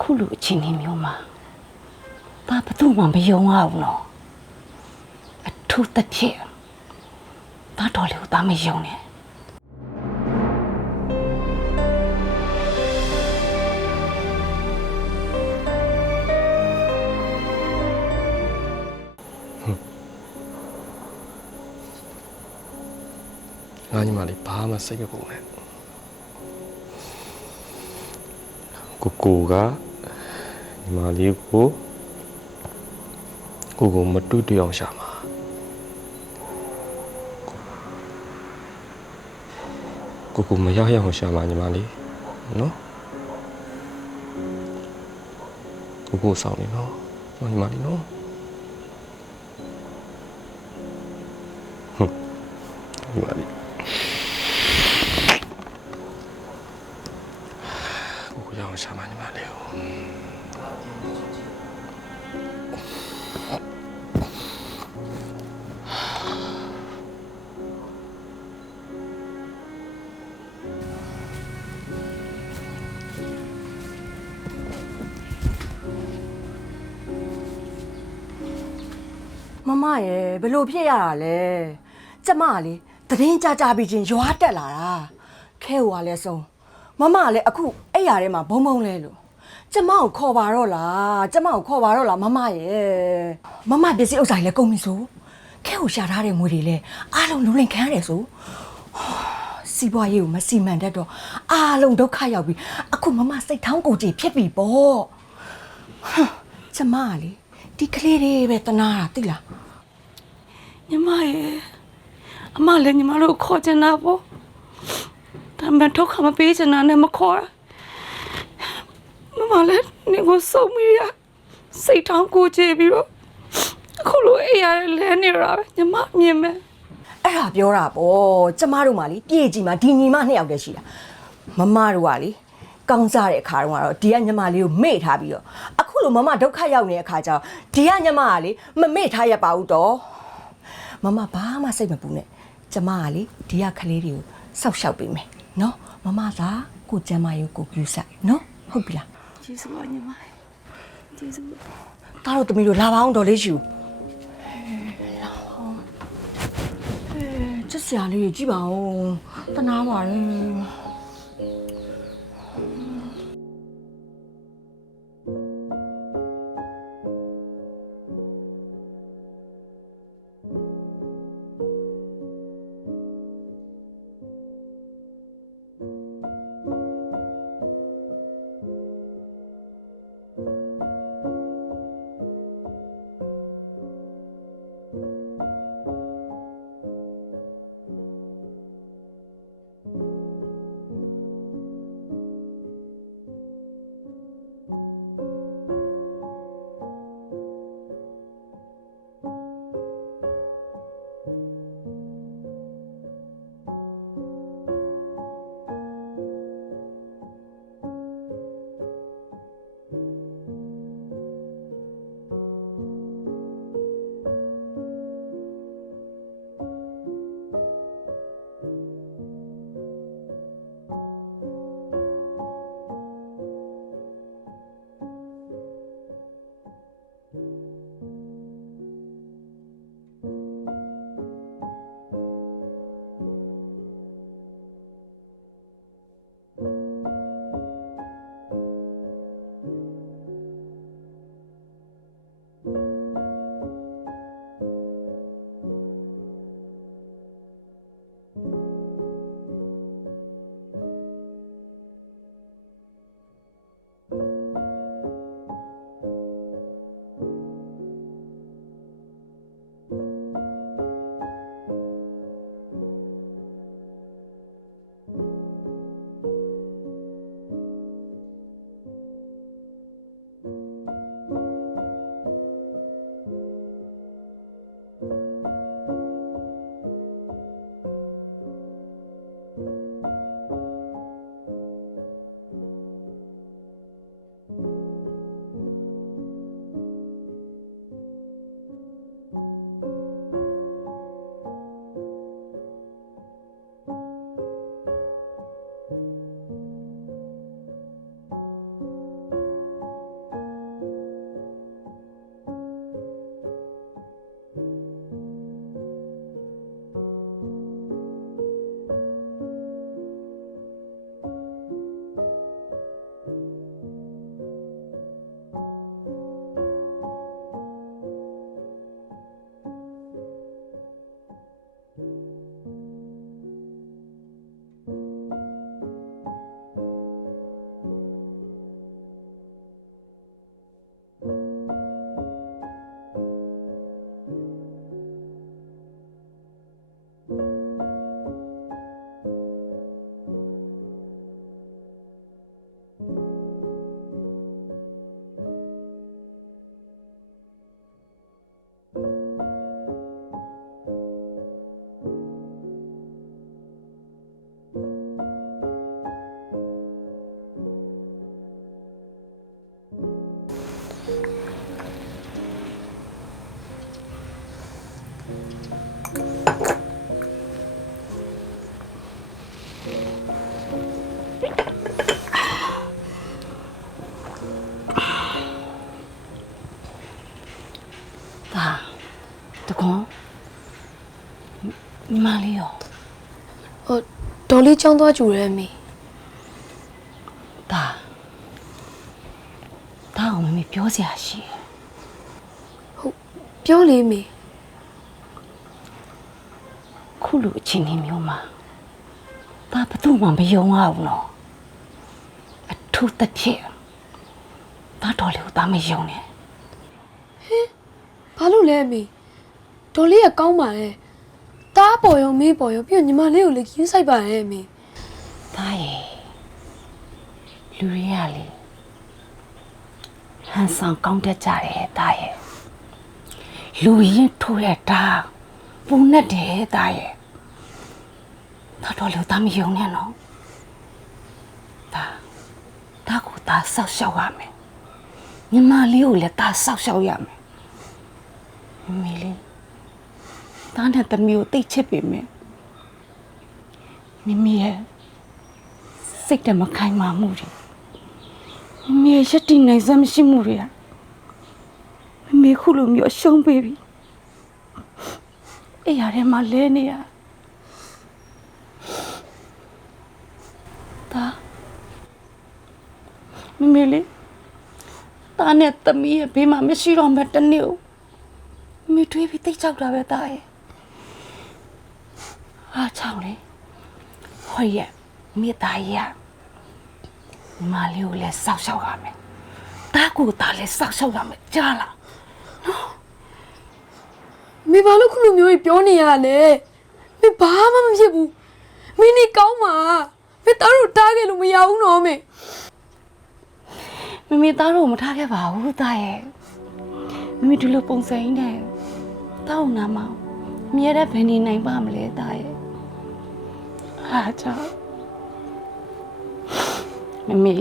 ခုလိုအချိန်ကြီးမျိုးမှာဒါဘသူမှမယုံရဘူးနော်အထူးသဖြင့်ဒါတော်လေးကိုဒါမယုံနဲ့ငါညီမလေးဘာမှစိတ်မပူနဲ့ ကိုကိုကညီမလေးကိုကိုကိုမတူတူအောင်ရှာမှာကိုကိုမရောက်ရအောင်ရှာမှာညီမလေးနော်ကိုကိုဆောင်နေနော်နော်ညီမလေးနော်ဟုတ်ညီမလေး မမရဲ့ဘလို့ဖြစ်ရတာလဲကျမကလေသတရင်ကြကြပြီးချင်းရွာတက်လာတာခဲဟိုကလည်းဆုံးမမကလည်းအခုအဲ့ရထဲမှာဘုံဘုံလဲလို့ကျမကိုခေါ်ပါတော့လားကျမကိုခေါ်ပါတော့လားမမရဲ့မမပစ္စည်းဥစ္စာတွေလည်းကုန်ပြီဆိုခဲဟိုရှာထားတဲ့ငွေတွေလည်းအားလုံးလူလင်ခံရတယ်ဆိုစီးပွားရေးကိုမစီမံတတ်တော့အားလုံးဒုက္ခရောက်ပြီအခုမမစိတ်ထောင်းကိုကြည်ဖြစ်ပြီပေါ့ဟမ်ကျမကလေဒီကလေးတွေပဲတနာတာသိလား ညီမရဲ့အမလည်းညီမတို့ကိုခေါ်ချင်တာပေါ့ဒါပေမဲ့ဒုက္ခမပေးချင်တာနဲ့မခေါ်တာမမလည်းနေကိုစုံမိရစိတ်ထောင်းကိုကြည့်ပြီးတော့အခုလိုအေးရလဲနေရတာပဲညီမမြင်မယ်အဲ့ဒါပြောတာပေါ့ကျမတို့မှလေပြေကြည့်မှဒီညီမနှစ်ယောက်တည်းရှိတာမမတို့ကလေကောင်းစားတဲ့အခါတုန်းကတော့ဒီကညီမလေးကိုမေ့ထားပြီးတော့အခုလိုမမဒုက္ခရောက်နေတဲ့အခါကျတော့ဒီကညီမကလေမမေ့ထားရပါဘူးတော့ မမဘာမှစိတ်မပူနဲ့ကျမကလေဒီကကလေးတွေကိုစောက်ရှောက်ပေးမယ်နော်မမသာကိုကျမ်းမယူကိုပြုဆိုင်နော်ဟုတ်ပြီလားကျေးဇူးပါညီမကျေးဇူးတားတို့သမီးတို့လာပါအောင်တော်လေးယူချစ်စရာလေးကြီးကြည့်ပါဦးတနာပါလေ ဒါတကွန်ညီမလေးရောဟိုဒေါ်လေးចောင်းသွားကြူရဲမေဒါဒါအောင်မမေပြောစရာရှိတယ်ဟုတ်ပြောလေမေ ခုလိုအချိန်လေးမျိုးမှာဒါဘသူမှမယုံအောင်နော်အထူးသဖြင့်ဒါတော်လေးကိုဒါမယုံနဲ့ဘာလို့လဲအမေဒေါ်လေးကကောင်းပါရဲ့တားပေါ်ရောမေးပေါ်ရောပြီးတော့ညီမလေးကိုလည်းယူဆိုင်ပါရဲ့အမေဒါရဲ့လူတွေကလေဟန်ဆောင်ကောင်းတတ်ကြတယ်ဒါရဲ့လူရင်ထိုးရတာ ပုံနဲ့တယ်ဒါရဲ့ဒါတော်လေးကိုဒါမယုံနဲ့နော်ဒါဒါကိုဒါဆောက်ရှောက်ရမယ်ညီမလေးကိုလည်းဒါဆောက်ရှောက်ရမယ်မမေလေးဒါနဲ့တမီကိုတိတ်ချစ်ပေမယ်မိမိရဲ့စိတ်တမခိုင်မာမှုတွေမမေရတိနိုင်စမ်းမရှိမှုတွေကမမေခုလိုမျိုးအရှုံးပေးပြီ အဲ့ရထဲမှာလဲနေရတာမမေလေးတာနဲ့တမီးရဲ့ဘေးမှာမရှိတော့မှတနေ့ကိုမမေတွေးပြီးတိတ်ချောက်တာပဲတာရဲ့အားချောင်းလေဟောရဲ့မိသားရဲ့ညီမလေးကိုလည်းစောက်ရှောက်ရမယ်။တားကိုတားလည်းစောက်ရှောက်ရမယ်ကြားလား မေဘာလို့ခုလိုမျိုးကြီးပြောနေရလဲမေဘာမှမဖြစ်ဘူးမင်းနေကောင်းပါမေတားတို့တားခဲ့လို့မရဘူးနော်မေ။မမေသားတို့မထားခဲ့ပါဘူးတားရဲ့။မမေဒီလိုပုံစံကြီးနဲ့တောင်းနာမမြဲတဲ့ဘယ်နေနိုင်ပါမလဲတားရဲ့။အားကြောင့်မမေ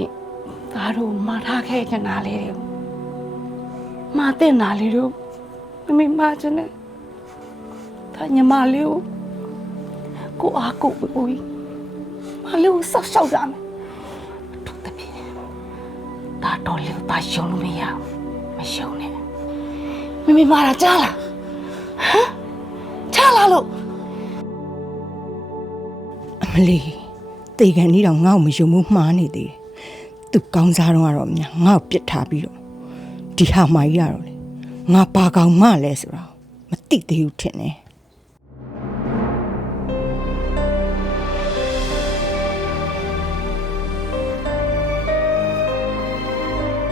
သားတို့မထားခဲ့ချင်တာလေးတွေကိုမတင်တာလေးတို့မမေမချင်တယ်။ဒါ ညီမလေးကိုကိုအားကိုပူကြီးမလေးကိုဆောက်ရှောက်ရမယ်အထူးသဖြင့်ဒါတော်လေးကိုဒါရှုံလို့မရဘူးမရှုံနဲ့မမေမာတာကြားလားဟမ်ကြားလားလို့အမလီတေကန်ကြီးတော့ငါ့ကိုမယုံဘူးမှားနေသေးတယ်သူကောင်းစားတော့ကတော့များငါ့ကိုပြစ်ထားပြီးတော့ဒီဟာမကြီးရတော့လေငါဘာကောင်မှလဲဆိုတော့မသိသေးဘူးထင်တယ်